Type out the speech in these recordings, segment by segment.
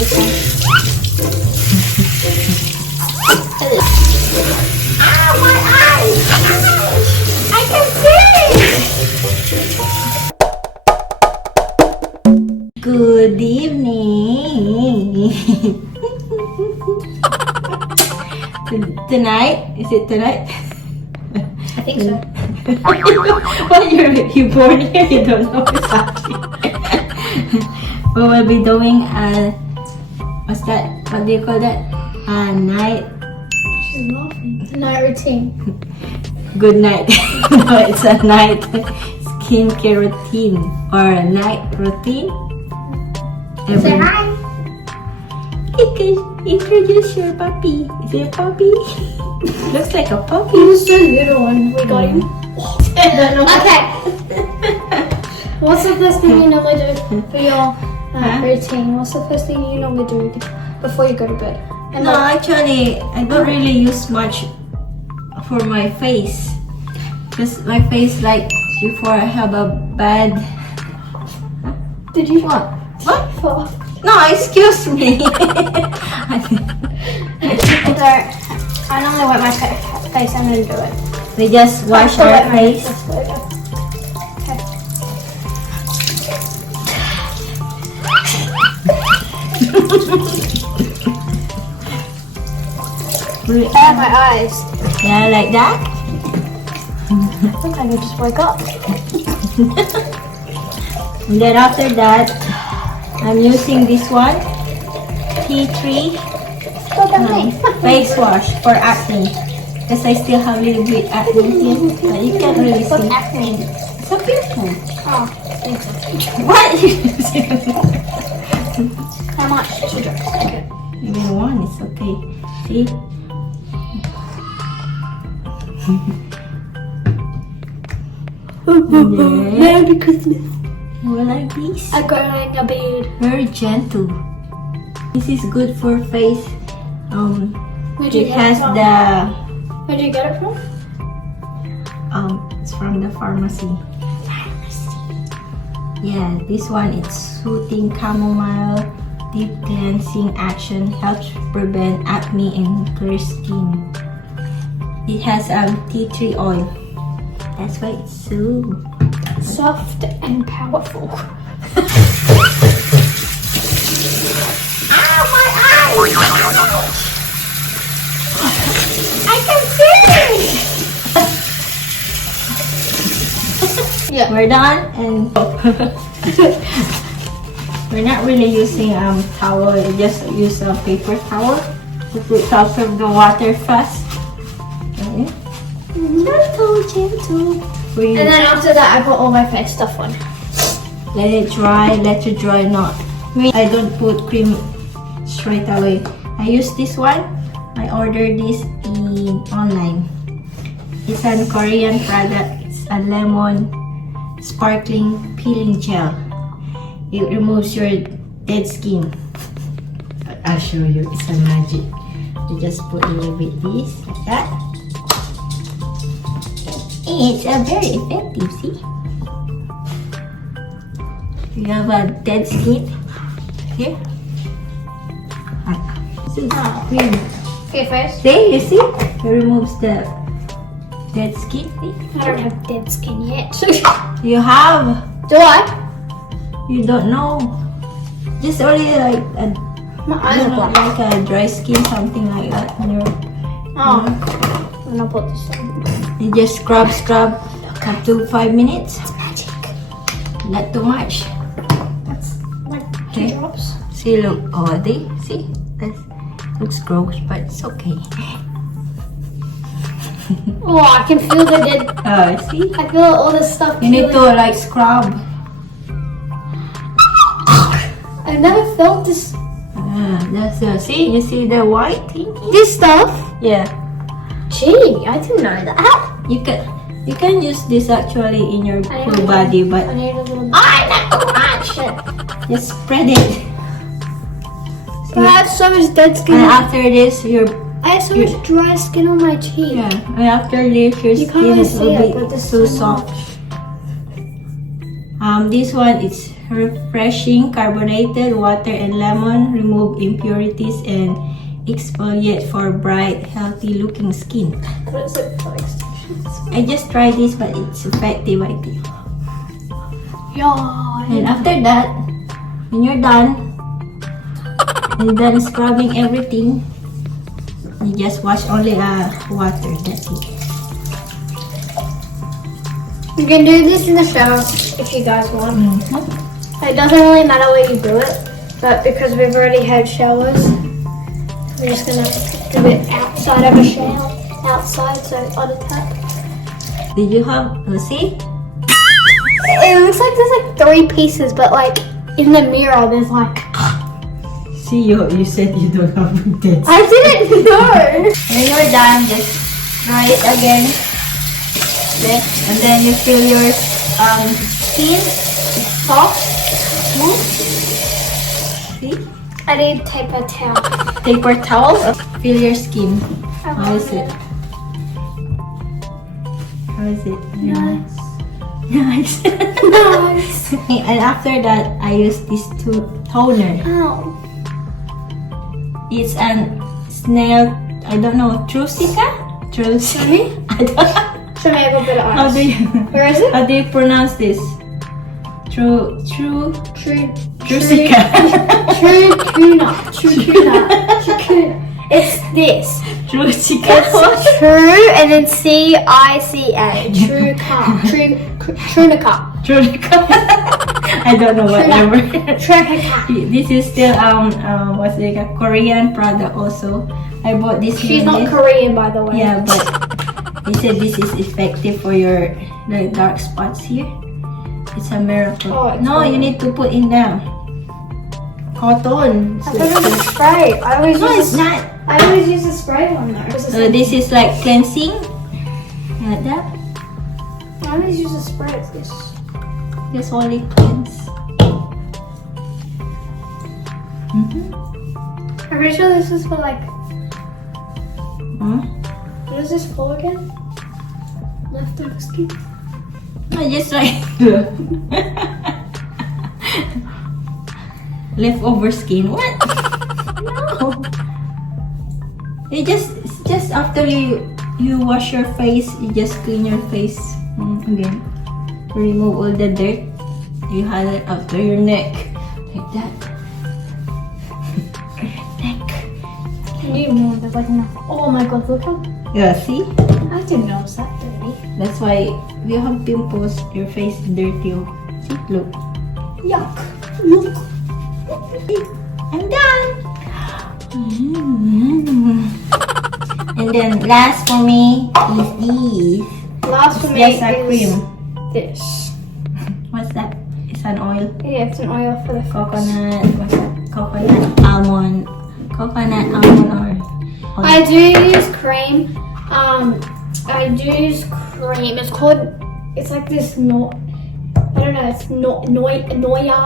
this one. Ah, my eyes! I can see! Good evening. Tonight? Is it tonight? I think so. Well, you're born here, you don't know exactly. We will be doing what's that? What do you call that? Night. She's laughing. Night routine. Good night. No, it's a night skincare routine or a night routine. Say hi. You can introduce your puppy. Is it a puppy? Looks like a puppy. He was so little when we got him. I don't know. Okay. What's the first thing you normally do for your routine? What's the first thing you normally do before you go to bed? And No, actually, I don't really use much for my face. Because my face, like, before I have a bad... did you What? What? fall? No, excuse me. I normally wipe my face and then do it. We just wash our face. And my eyes. Yeah, like that. I think I just woke up. And then after that, I'm using this one, tea tree face wash for acne. Because I still have a little bit acne here, but you can't really What's see. acne? It's a pimple. Oh, What? how much? 2 drops. Okay. Even one is okay. See? Merry Christmas. You like this? I got like a beard. Very gentle. This is good for face. Where'd you It get has it from? Where'd you get it from? It's from the pharmacy. Yeah, this one it's soothing chamomile, deep cleansing action, helps prevent acne and clear skin. It has tea tree oil. That's why it's so Soft and powerful. Ow, my eyes! I can see! Yeah. We're done and we're not really using towel, we just use a paper towel to put out of the water fast. Okay. Gentle. And then after that, I put all my face stuff on. Let it dry, not. I don't put cream straight away. I use this one. I ordered this online. It's a Korean product. It's a lemon sparkling peeling gel. It removes your dead skin. I'll show you. It's a magic. You just put a little bit this, like that. It's very effective, see? You have a dead skin here. See, cream. Okay, first. See, you see? It removes the dead skin. See? I don't have dead skin yet. You have. Do I? You don't know. Just only like a, My eyes are black. like a dry skin, something like that. On your, Oh. I'm gonna put this on. you just scrub up to 5 minutes. That's magic. Not too much. That's like 2 Okay. drops. See, look, see, that looks gross, but it's okay. Oh, I can feel the dead. See, I feel all this stuff. you need to like scrub. I've never felt this. That's see, you see the white thing? This stuff? Yeah, Gee, I didn't know that. you can use this actually in your whole body, but I need a little. not too much. Just spread it. But I have so much dead skin. And after this, I have so much dry skin on my cheek. yeah, and after this, your You can't skin really will see it, but be this so is soft. This one it's refreshing carbonated water and lemon, remove impurities and exfoliate for bright, healthy looking skin. What is it for extensions? I just tried this, but it's effective, I think. Yeah. And after that, when you're done, scrubbing everything, you just wash only water. That's it. You can do this in the shower if you guys want. Mm-hmm. It doesn't really matter where you do it, but because we've already had showers, we're just gonna do it outside of a shower. Outside, so on a tap. Did you have, see? It looks like there's like 3 pieces, but like in the mirror there's like... See, you said you don't have this. I didn't know! When you're done, just dry it again. And then you feel your skin is soft, smooth. See? I need paper towel. Paper towel. Feel your skin. How is it? How is it? Nice. Nice. Nice. And after that, I use this toner. Ow. It's an snail, I don't know, Trusica? Sorry? I don't know. Show me a bit of How ice. do you, Where is it? how do you pronounce this? Trusica. True tuna. It's this. Trusica. It's true and then C-I-C-A. Trunica. Trusica. I don't know whatever. Trunica. This is still what's it, a Korean product also. I bought this. She's not Korean, by the way. Yeah, but they said this is effective for your dark spots here. It's a miracle. Oh, it's no, you need to put in the cotton. I thought it was a spray. I always No, use it's not. I always use a spray one though. So this is like cleansing. Like that. I always use a spray. It's this. Just only cleanse. Mm-hmm. I'm pretty sure this is for like. Hmm? What is this for again? Leftover skin. No, just like leftover skin. What? No. You just after you wash your face, you just clean your face again. Remove all the dirt you had it after your neck, like that. Neck. Can you know there's like enough? Oh my god, look how. Yeah, see? I didn't know it was that dirty. That's why if you have pimples, your face is dirty. See? Look. Yuck. Look. I'm done. And then last for me is these. Last for me Yes, a is cream. this. What's that? It's an oil. Yeah, it's an oil for the Coconut. What's that? Coconut almond. Coconut almond oil. I do use cream. I do use cream. It's called. It's like this. I don't know. It's Noya.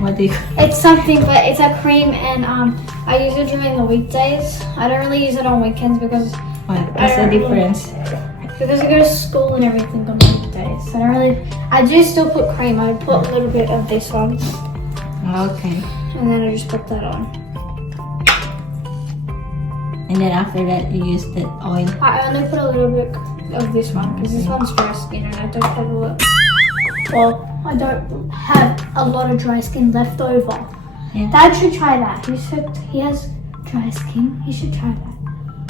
What do you? It's something, but it's a cream, and I use it during the weekdays. I don't really use it on weekends because What's the difference? because I go to school and everything on weekdays. So I don't really. I do still put cream. I put a little bit of this one, Okay. and then I just put that on. And then after that, you use the oil. I only put a little bit of this one because this one's dry skin, and I don't have a lot. Well, I don't have a lot of dry skin left over. Yeah. Dad should try that. He has dry skin. He should try that.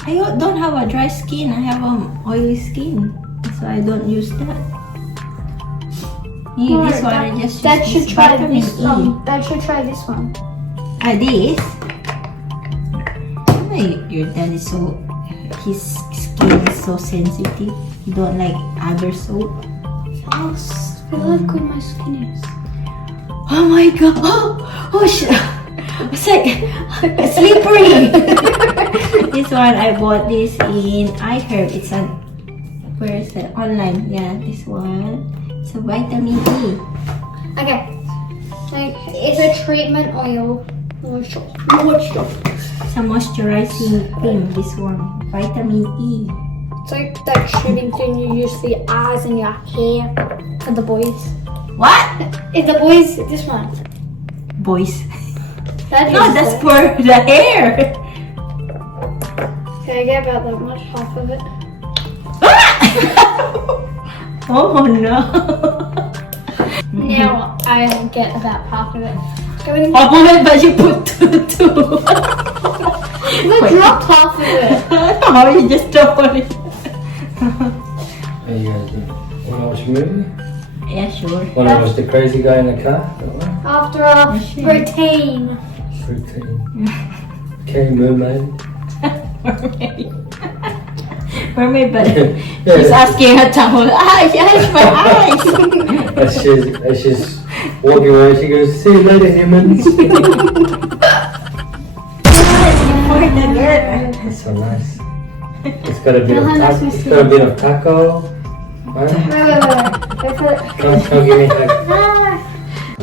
I don't have a dry skin. I have oily skin, so I don't use that. No, This one I just Dad use should this try vitamin this. E. Dad should try this one. This. Your dad is so. His skin is so sensitive. You don't like other soap. Oh, feel how good my skin is. Oh my god! Oh shit! It's like slippery. This one I bought this in iHerb. It's an where is it? Online. Yeah, this one. It's a vitamin E. Okay. Like, it's a treatment oil. Moisture. It's a moisturizing cream. This one, vitamin E. It's like that treating thing you use for your eyes and your hair for the boys. What? If the boys, this one. Boys. That No, is that's it. for the hair. Can I get about that much? Half of it. Oh no. Now I get about half of it. Go in. Oh, but you put two. I dropped half of it. No, you just drop on it. How you guys doing? Wanna watch a movie? Yeah, sure. Wanna watch the crazy guy in the car? That one? After a Sure. routine. Routine. Okay, mermaid. Mermaid. Mermaid, but Yeah. she's asking her towel. Ah, yes, my eyes. As she's walking away, she goes, "See you later, humans." That's so nice. It's got a bit of it's got a bit of taco. Right? Come give me a hug.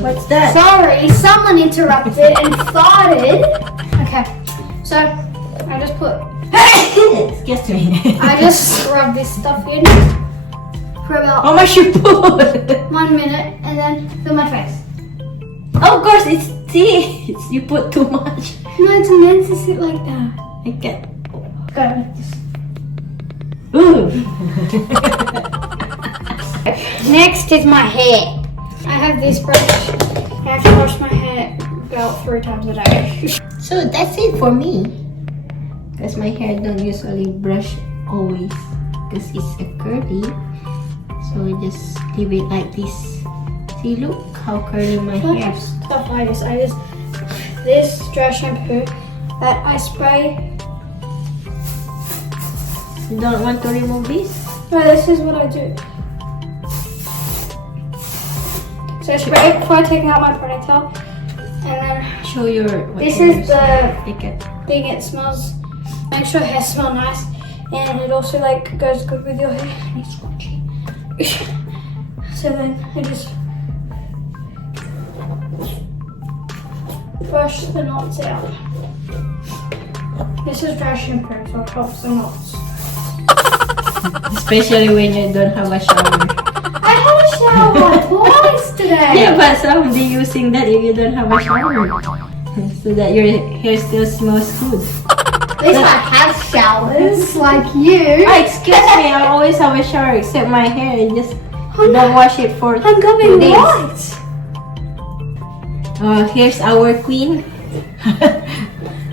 What's that? Sorry, someone interrupted and farted. Okay, so I just put, Excuse me. I just rub this stuff in for about How much you put? 1 minute and then fill my face. Of course, it's tea. You put too much. No, it's meant to sit like that. I can't. Go like this. Ooh. Next is my hair. I have this brush. I have to wash my hair about 3 times a day. So that's it for me. Because my hair don't usually brush always. Because it's a curly. So I just leave it like this. See, look how curly my I hair have is. stuff like this. I just, this dry shampoo that I spray. You don't want to remove this? No, this is what I do. So I spray it before I take out my ponytail. And then Show your. What this you is use. the Take it. thing, it smells, makes your hair smell nice. And it also like goes good with your hair. And it's squishy. So then I just brush the knots out. This is dry shampoo, so it helps the knots. Especially when you don't have a shower. I had a shower twice today. Yeah, but somebody using that if you don't have a shower. So that your hair still smells good. At least I have showers like you. Oh, excuse me, I always have a shower except my hair. I just don't wash it for I'm 2 going days. white. Here's our queen.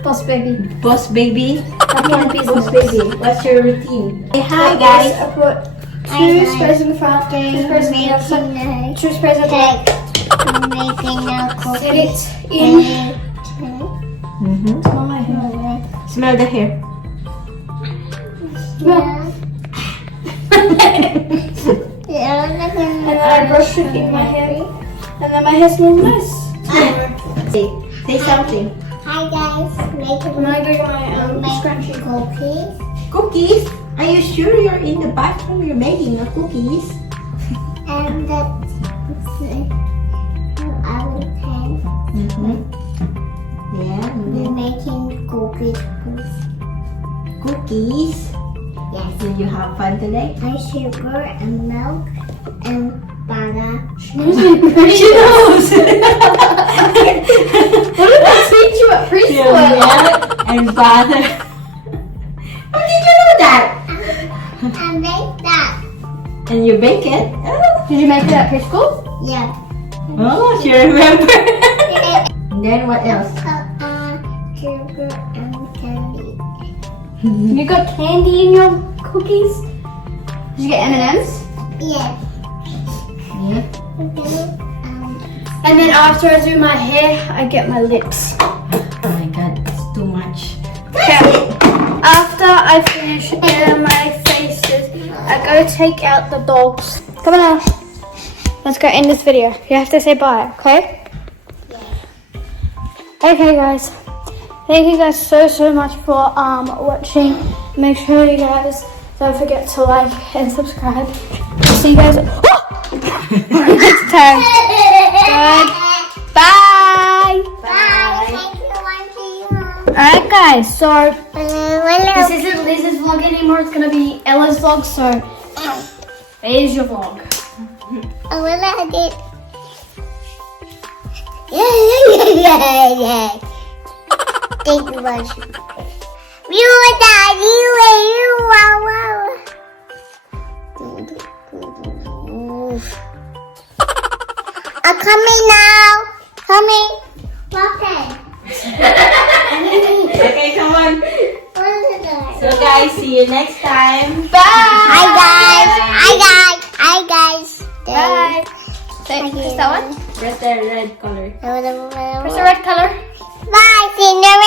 Boss baby. Boss baby. I'm my Boss business. baby. What's your routine? Say hi Like guys. this, I put 2 sprays in the front, 2 sprays in the other side, 2 sprays at the back. Get it in. Mm-hmm. Smell my hair. Smell the hair. Smell. And then I brush it in my hair. And then my hair smells nice. Say something. Hi guys, I'm gonna go get my scrunchie. cookies. Cookies? Are you sure you're in the bathroom? You're making the cookies? And that's our pen. Mm-hmm. Yeah. And We're then making cookies. cookies. Yes. Did you have fun today? And sugar and milk and butter. She knows. What did I teach you at preschool? Milk and butter. How did you know that? And make that. And you bake it? Oh, Did you make it at preschool? Yeah. oh she remember. And then what else? Sugar and candy. You got candy in your cookies? Did you get M&Ms? Yes. Yeah. And then after I do my hair, I get my lips. Oh my god, it's too much. Okay. After I finish my faces, I go take out the dogs. Come on now. Let's go end this video. You have to say bye, okay? Okay guys. Thank you guys so much for watching. Make sure you guys don't forget to like and subscribe. See you guys next time. Bye. Bye. Thank you, Auntie. Alright guys, so this Hello. isn't Liz's vlog anymore, it's gonna be Ella's vlog, so there's your vlog. I will Thank you much. You and Daddy, you wow. I'm coming now. Coming. Okay. Okay, come on. So guys, see you next time. Bye. Hi guys. Bye. Press that one. Press the red color. Press the red color. Bye. See you next